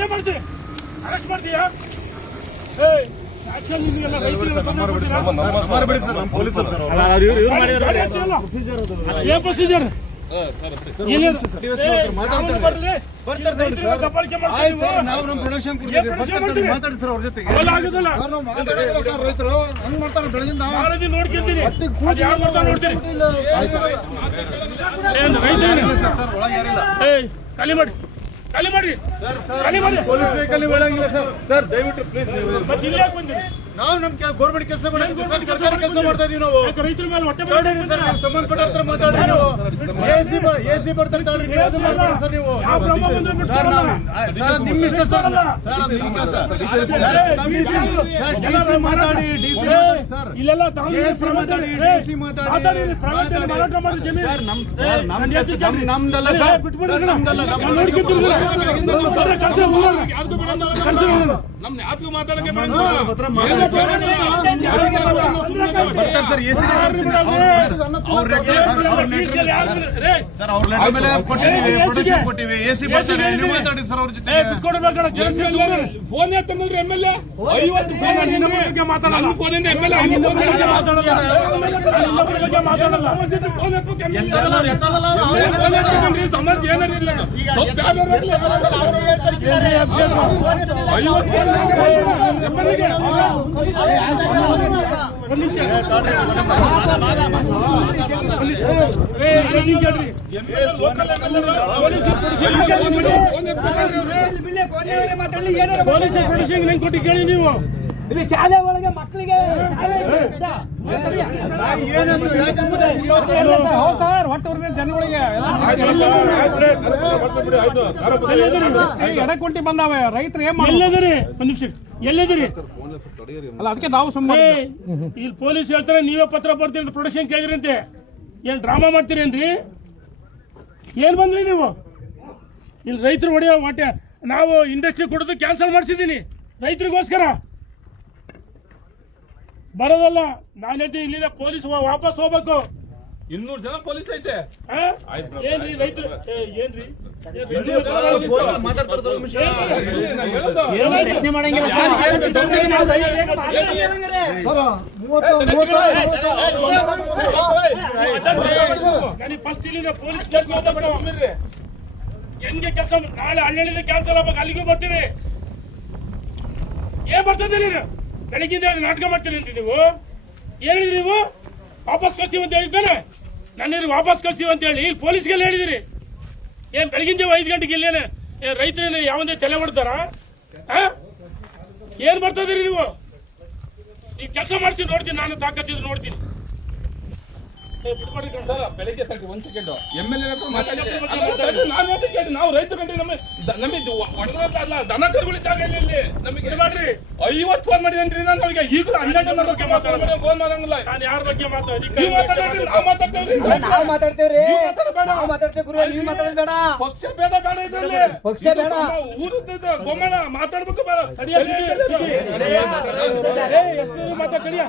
ಏನ್ ಮಾಡ್ತೀವಿ ಅರೆಸ್ಟ್ ಮಾಡ್ತೀಯಾ ಸರ್? ಏನ್ ಪ್ರೊಸೀಜರ್ ಏಯ್ ಖಾಲಿ ಮಾಡಿ ಖಾಲಿ ಮಾಡಿ ಖಾಲಿ ಪೊಲೀಸ್ ವೆಹಿಕಲ್ ಬಿಡಂಗಿಲ್ಲ ಸರ್. ಸರ್ ದಯವಿಟ್ಟು ಪ್ಲೀಸ್ ನೀವು ಮತ್ತೆ ಇಲ್ಲಿ ಬಂದಿರಿ. ನಾವು ನಮ್ಮ ಗೌರ್ಮೆಂಟ್ ಕೆಲಸ ಮಾಡಂಗಿಲ್ಲ ಸರ್. ಸರ್ಕಾರ ಕೆಲಸ ಮಾಡ್ತಾ ಇದೀವಿ ನಾವು ರೈತರ ಮೇಲೆ ಹೊಟ್ಟೆ ಮಾಡಿ ಸರ್. ನೀವು ಸಂಬಂಧಪಟ್ಟ ಹತ್ರ ಮಾತಾಡಿ ನೀವು. ಎಸಿ ಎಸಿ ಬರ್ತಾರೆ ತಾಳ್ರಿ ನೀವು ಅದು ಮಾಡ್ಬೇಡಿ ಸರ್ ನೀವು. ಸರ್ ನಾವು ಸರ್ ನಿಮ್ಮ ಇಷ್ಟ ಸರ್. ಸರ್ ಅದು ನಿಮ್ಮ ಕೆಲಸ ನಮ್ಮ ಡಿಸಿ ಸರ್ ಡಿಸಿ ಮಾತಾಡಿ ಡಿಸಿ ಮಾತಾಡಿ ಸರ್. ಇಲ್ಲೆಲ್ಲ ಎಸಿ ಮಾತಾಡಿ ಡಿಸಿ ಮಾತಾಡಿ ಸರ್ ನಮ್ ಸರ್ ನಮ್ ನಮ್ ನಮ್ದಲ್ಲ ಸರ್. ನಮ್ದಲ್ಲ ನಮ್ಮ ನೋಡ್ಕೊಂತೀನಿ ಮಾತಾಡಕ್ಕೆ. ಬರ್ತಾರೆ ಸರ್ ಎಸಿ ಅವ್ರ ಸರ್ ಅವ್ರ ಲೆಟರ್ ಮೇಲೆ ಕೊಟ್ಟಿದೀವಿ ಪ್ರೊಡಕ್ಷನ್ ಕೊಟ್ಟಿವಿ ಎಸಿ ಬರ್ತಾರೆ ನೀವು ಮಾತಾಡಿ ಸರ್ ಅವ್ರ ಜೊತೆ. ಫೋನ್ ಎತ್ತಂದ್ರೆ ಎಂ ಎಲ್ ಎ ಐವತ್ತು ಫೋನ್ ನಾನು ಇನ್ನೊಬ್ಬರ ಮಾತಾಡಲ್ಲ. ಎಂ ಎಲ್ ಎ ಸಮಸ್ಯೆ ಏನಿಲ್ಲ ಪೊಲೀಸರು ಕೊಡಿಸಿ ನಂಗೆ ಕೊಟ್ಟು ಕೇಳಿ ನೀವು ಇಲ್ಲಿ ಶಾಲೆ ಒಳಗೆ ಮಕ್ಕಳಿಗೆ ಸರ್ ಹೊಟ್ಟೆ ಜನಗಳಿಗೆ ಎಡಕುಂಟಿ ಬಂದಾವೆ ರೈತರು ಏನ್ ಮಾಡಿದ್ರಿ ಒಂದ್ ನಿಮಿಷ ಎಲ್ಲದಿರಿ ಅಲ್ಲ ಅದಕ್ಕೆ ನಾವು ಸುಮ್ಮನೆ ಇಲ್ಲಿ ಪೊಲೀಸ್ ಹೇಳ್ತಾರೆ ನೀವೇ ಪತ್ರ ಬರ್ತೀರಿ ಅಂತ ಪ್ರೊಡಕ್ಷನ್ ಕೇಳಿದ್ರಂತೆ ಏನ್ ಡ್ರಾಮಾ ಮಾಡ್ತೀರೇನ್ರಿ ಏನ್ ಬಂದ್ರಿ ನೀವು ಇಲ್ಲಿ ರೈತರು ಹೊಡೆಯೋ ಹೊಟ್ಟೆ ನಾವು ಇಂಡಸ್ಟ್ರಿ ಕೊಡೋದು ಕ್ಯಾನ್ಸಲ್ ಮಾಡಿಸಿದ್ದೀನಿ ರೈತರಿಗೋಸ್ಕರ ಬರೋದಲ್ಲ ನಾನೇ ಇಲ್ಲಿಂದ ಪೊಲೀಸ್ ವಾಪಸ್ ಹೋಗ್ಬೇಕು ಇನ್ನೂರು ಜನ ಪೊಲೀಸ್ ಐತೆ? ಏನ್ರಿ ರೈತರು? ನನಗೆ ಫಸ್ಟ್ ಇಲ್ಲಿಂದ ಪೊಲೀಸ್ ಕೆಲಸ ಹೆಂಗೆ ಕೆಲಸ ನಾಳೆ ಹಳ್ಳಿ ಕ್ಯಾನ್ಸಲ್ ಆಗ್ಬೇಕು ಅಲ್ಲಿಗೂ ಬರ್ತೀವಿ ಏನ್ ಬರ್ತದೆ ನೀನು ಬೆಳಗಿಂದ ನಾಟಕ ಮಾಡ್ತೀರಿ ಅಂತ ನೀವು. ಹೇಳಿದ್ರಿ ನೀವು? ವಾಪಸ್ ಕಳ್ಸ್ತೀವಿ ಅಂತ ಹೇಳಿದ್ದಾನೆ ನನ್ನ ವಾಪಸ್ ಕಳ್ಸ್ತೀವಿ ಅಂತ ಹೇಳಿ ಪೊಲೀಸ್ಗೆಲ್ಲ ಹೇಳಿದಿರಿ. ಏನ್ ಬೆಳಗಿನ ಜಾವ ಐದು ಗಂಟೆಗೆ ಇಲ್ಲೇನೆ ಏನ್ ರೈತರೇನು ಯಾವಂದೇ ತಲೆ ಹೊಡ್ತಾರ? ಏನ್ ಬರ್ತದ್ರಿ ನೀವು? ನೀವು ಕೆಲಸ ಮಾಡ್ತೀನಿ ನೋಡ್ತೀನಿ, ನಾನು ತಾಕತ್ತಿದ್ರು ನೋಡ್ತೀನಿ. ಬೆಳಿಗ್ಗೆ ತರ್ಟಿ ಒಂದ್ ಸೆಕೆಂಡ್ ಎಂ ಎಲ್ ಎ ಹತ್ರ ಮಾತಾಡಿದೆ ಅದು ತರ್ಟಿ, ನಾನು ಯಾಕೆ ಕೇಳಿ ನಾವು ರೈತ ಕಂಡ್ರಿ ನಮ್ಮ ನಮಗೆ ಅಲ್ಲ ದನ ಕರುಗಳು ಜಾಗ ಇಲ್ಲ ಇಲ್ಲಿ. ನಮಗೆ ಮಾಡ್ರಿ. ಐವತ್ತು ಫೋನ್ ಮಾಡಿದೇನ್ರಿ ನಾನು ಅವ್ರಿಗೆ. ಈಗಲೂ ಹನ್ನೆರಡು ನನ್ನ ಬಗ್ಗೆ ಮಾತಾಡ್ಬೇಡಿ ಫೋನ್ ಮಾಡಂಗಿಲ್ಲ. ನಾನು ಯಾರ ಬಗ್ಗೆ ಮಾತಾಡಿ ಮಾತಾಡ್ರಿ ನಾವು ಮಾತಾಡ್ತೇವ್ರಿ ನಾವು ಮಾತಾಡ್ತೇವ್ರಿ ನೀವು ಮಾತಾಡ್ತೇವೆ ಗುರು ನೀವು ಮಾತಾಡೋದು ಬೇಡ. ಪಕ್ಷ ಭೇದ ಬೇಡ ಇದ್ರಲ್ಲಿ. ಪಕ್ಷ ಬೇಡ. ಊರದ ಬೊಮ್ಮನ ಮಾತಾಡ್ಬೇಕು ಬೇಡ. ಮಾತಾಡ್ ತಡಿಯ.